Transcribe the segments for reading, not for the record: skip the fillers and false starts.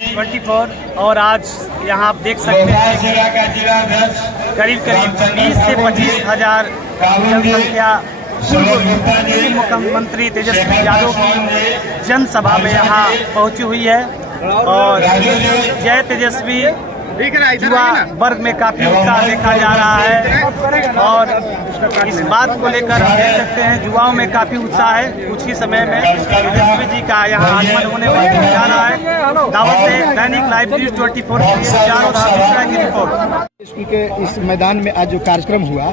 24 और आज यहाँ आप देख सकते हैं करीब 20 से 25 हज़ार जनसंख्या मुख्यमंत्री तेजस्वी यादव की जनसभा में यहाँ पहुंची हुई है और जय तेजस्वी युवा वर्ग में काफी उत्साह देखा जा रहा है और इस बात को लेकर देख सकते हैं युवाओं में काफी उत्साह है। कुछ ही समय में तेजस्वी जी का यहाँ आगमन होने वाला जा रहा है। दावत से दैनिक लाइव न्यूज 24 की रिपोर्ट। स्कूल के इस मैदान में आज जो कार्यक्रम हुआ,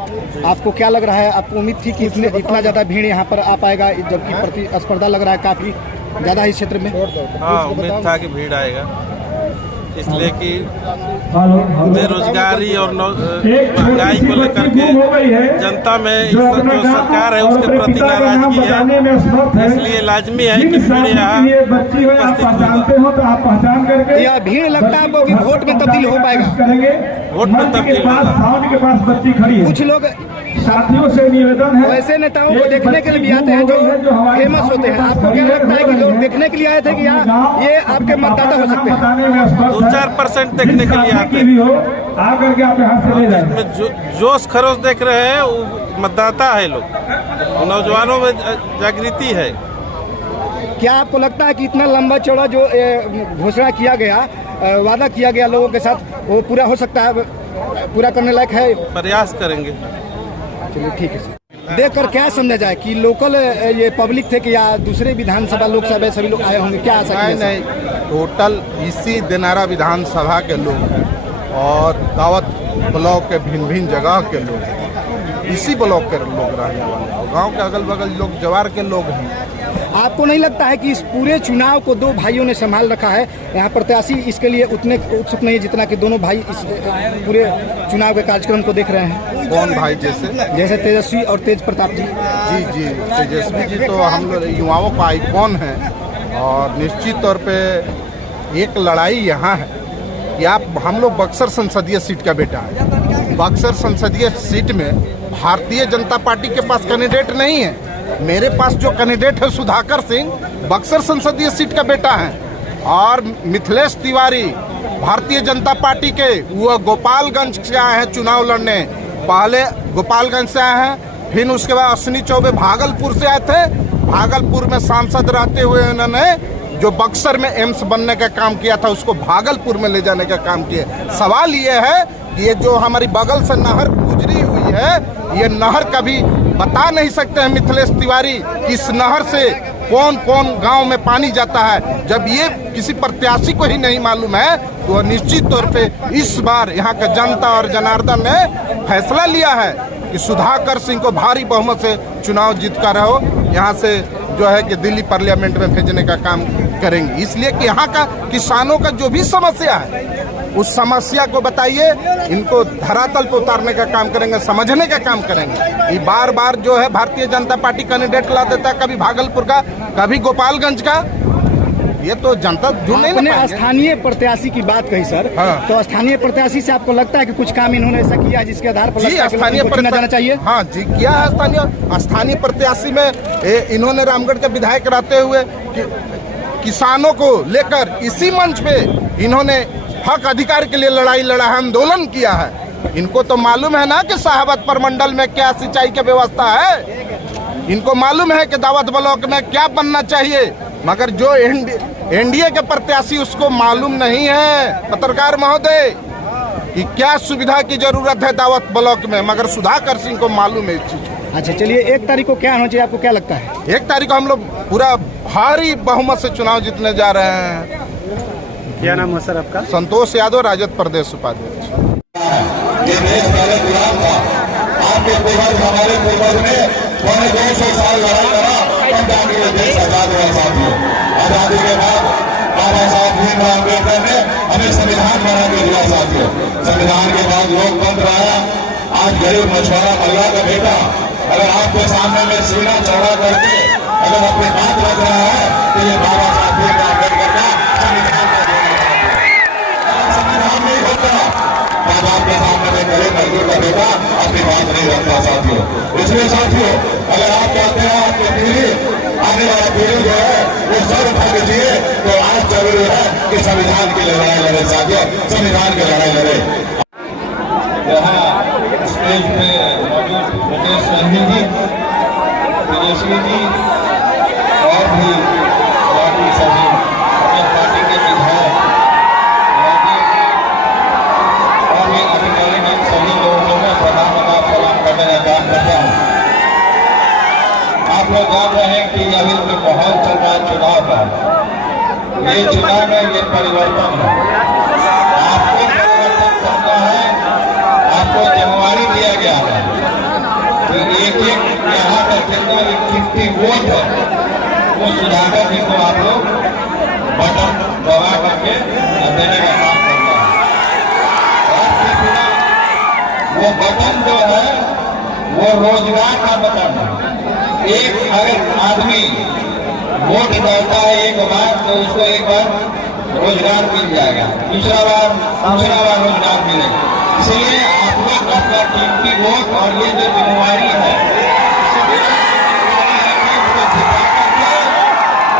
आपको क्या लग रहा है? आपको उम्मीद थी कि इतना ज्यादा भीड़ यहाँ पर आ पाएगा, जबकि प्रतिस्पर्धा लग रहा है काफी ज्यादा इस क्षेत्र में? हाँ, उम्मीद था कि भीड़ आएगा, इसलिए कि बेरोजगारी और महंगाई को लेकर के जनता में जो सरकार है उसके प्रति नाराजगी है, इसलिए लाजमी है कि भीड़ यहाँ उपस्थित होगा। यह भीड़ लगता है आपको कि वोट में तब्दील हो पाएगा? वोट में तब्दील होगा। कुछ लोग साथियों से निवेदन है, वैसे नेताओं को देखने के लिए भी आते हैं जो फेमस होते हैं। आपको क्या लगता है कि लोग देखने के लिए आए थे कि यहाँ ये आपके मतदाता हो सकते हैं? 2-4% देखने के लिए आते हैं, जोश खरोश देख रहे हैं, वो मतदाता है। लोग नौजवानों में जागृति है। क्या आपको लगता है कि इतना लंबा चौड़ा जो घोषणा किया गया, वादा किया गया लोगों के साथ, वो पूरा हो सकता है, पूरा करने लायक है? प्रयास करेंगे। चलिए ठीक है सर। देखकर क्या समझा जाए कि लोकल ये पब्लिक थे कि या दूसरे विधानसभा लोकसभा सभी लोग आए होंगे? क्या आशा है? नहीं, टोटल इसी दिनारा विधानसभा के लोग हैं और दावत ब्लॉक के भिन्न भिन्न जगह के लोग हैं, इसी ब्लॉक के लोग रहने वाले हैं, गाँव के अगल बगल लोग जवार के लोग हैं। आपको नहीं लगता है कि इस पूरे चुनाव को दो भाइयों ने संभाल रखा है? यहाँ प्रत्याशी इसके लिए उतने उत्सुक नहीं है जितना कि दोनों भाई इस पूरे चुनाव के कार्यक्रम को देख रहे हैं। कौन भाई? जैसे तेजस्वी और तेज प्रताप जी। जी, तेजस्वी जी तो हम लोग युवाओं का आइकॉन है और निश्चित तौर पे एक लड़ाई यहाँ है कि हम लोग बक्सर संसदीय सीट का बेटा है। बक्सर संसदीय सीट में भारतीय जनता पार्टी के पास कैंडिडेट नहीं है। मेरे पास जो कैंडिडेट है सुधाकर सिंह, बक्सर संसदीय सीट का बेटा है, और मिथिलेश तिवारी भारतीय जनता पार्टी के, वो गोपालगंज से आए हैं चुनाव लड़ने। पहले गोपालगंज से आए हैं, फिर उसके बाद अश्विनी चौबे भागलपुर से आए थे। भागलपुर में सांसद रहते हुए उन्होंने जो बक्सर में एम्स बनने का काम किया था उसको भागलपुर में ले जाने का काम किया। सवाल ये है कि ये जो हमारी बगल से नहर गुजरी हुई है, ये नहर कभी बता नहीं सकते हैं मिथिलेश तिवारी कि इस नहर से कौन कौन गांव में पानी जाता है। जब ये किसी प्रत्याशी को ही नहीं मालूम है तो निश्चित तौर पे इस बार यहाँ का जनता और जनार्दन ने फैसला लिया है कि सुधाकर सिंह को भारी बहुमत से चुनाव जीत कर हो यहाँ से जो है कि दिल्ली पार्लियामेंट में भेजने का काम करेंगे। इसलिए कि यहाँ का किसानों का जो भी समस्या है उस समस्या को बताइए, इनको धरातल पर उतारने का काम करेंगे, समझने का काम करेंगे। ये बार बार जो है भारतीय जनता पार्टी कैंडिडेट ला देता है, कभी भागलपुर का, कभी गोपालगंज का। ये तो जनता जो नहीं ना। स्थानीय प्रत्याशी की बात कही सर। हाँ। तो स्थानीय प्रत्याशी से आपको लगता है कि कुछ काम इन्होंने ऐसा किया है जिसके आधार पर स्थानीय जाना चाहिए? हाँ जी, किया है। स्थानीय प्रत्याशी में इन्होंने रामगढ़ के विधायक रहते हुए किसानों को लेकर इसी मंच पे इन्होंने हक अधिकार के लिए लड़ाई लड़ा है, आंदोलन किया है। इनको तो मालूम है ना कि साहबत प्रमंडल में क्या सिंचाई की व्यवस्था है। इनको मालूम है कि दावत ब्लॉक में क्या बनना चाहिए, मगर जो एनडीए के प्रत्याशी उसको मालूम नहीं है पत्रकार महोदय कि क्या सुविधा की जरूरत है दावत ब्लॉक में, मगर सुधाकर सिंह को मालूम है इस चीज। अच्छा चलिए, 1 तारीख को क्या होना चाहिए, आपको क्या लगता है? 1 तारीख को हम लोग पूरा भारी बहुमत से चुनाव जीतने जा रहे हैं। क्या नाम है सर आपका? संतोष यादव, राजद प्रदेश उपाध्यक्ष। ये देश पहले गुलाम था। आपके पूर्वज, हमारे पूर्वज ने 250 साल लड़ाई लड़ा, तब जाके ये देश आजाद हुआ साथियों। आजादी के बाद बाबा साहब भीमराव अम्बेडकर ने हमें संविधान बना के दिया साथियों। संविधान के बाद लोकतंत्र आया। आज गरीब मछुआरा महिला का बेटा अगर आपके सामने में सीना चौड़ा करके अगर अपनी बात रख रहा है तो ये बाबा साहब भीमराव अम्बेडकर का संविधान नहीं होता। आज आपके सामने में गरीब मजदूर का बेटा अपनी बात नहीं रखता साथियों। इसलिए साथियों, अगर आप कहते हैं आपकी पीढ़ी, आने वाला पीढ़ी जो है वो सर्व जिए, तो आज जरूरी है कि संविधान की लड़ाई लड़े साथियों, संविधान की लड़ाई लड़े। यहाँ स्टेज पे मौजूद मुकेश सहनी जी, तेजस्वी जी और भी बाकी सभी पार्टी के विधायक और भी अधिकारी सभी लोगों को मैं प्रधानमंत्री सलाम करने का काम करता हूँ। आप लोग जान रहे हैं कि अभी जो माहौल चल रहा है चुनाव का, ये चुनाव में ये परिवर्तन है। आपको परिवर्तन करना है, आपको जिम्मेवारी दिया गया है कि एक यहाँ का जितना भी 50 वोट है वो सुधाकर जी को आप लोग बटन दबा करके देने का काम करना है। वो बटन जो है वो रोजगार का बटन है। एक अगर आदमी वोट डालता है एक बार तो उसको एक बार रोजगार मिल जाएगा, दूसरा बार रोजगार मिलेगा। इसलिए आप लोग अपना कीमती वोट और ये जो जिम्मेवारी है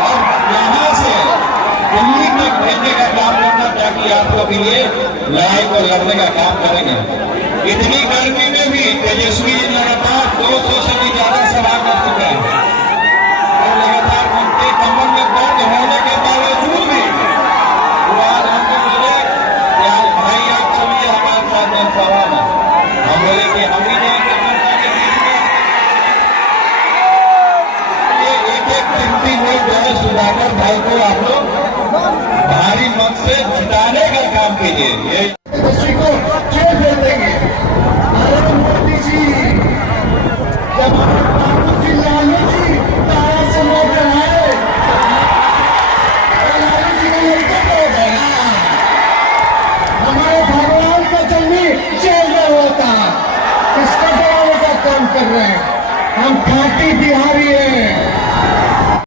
और यहाँ से दिल्ली तक भेजने का काम करना, ताकि आप लोग के लिए लड़ाई को लड़ने का काम करेंगे। इतनी गर्मी में भी तेजस्वी लगातार 200 से भी ज्यादा सभा कर चुके हैं और लगातार उनके कमर में दर्द होने के बावजूद भी आज हमको बोले कि आज भाई आप चलिए हमारे साथ जनसभा में। हम बोले कि हम भी जाएंगे जनता के बीच में। ये एक कीमती वोट जो है सुधाकर भाई को आप लोग भारी मत से जिताने का काम कीजिए। ये तेजस्वी को क्यों दे देंगे? मोदी जी जब बाबू जी लालू जी तारा से वोट बनाए, लालू जी का लड़का हो गया। हमारे भगवान का जन्मी जेल में होता, किसका डराने का काम कर रहे हैं? हम खाटी बिहारी है।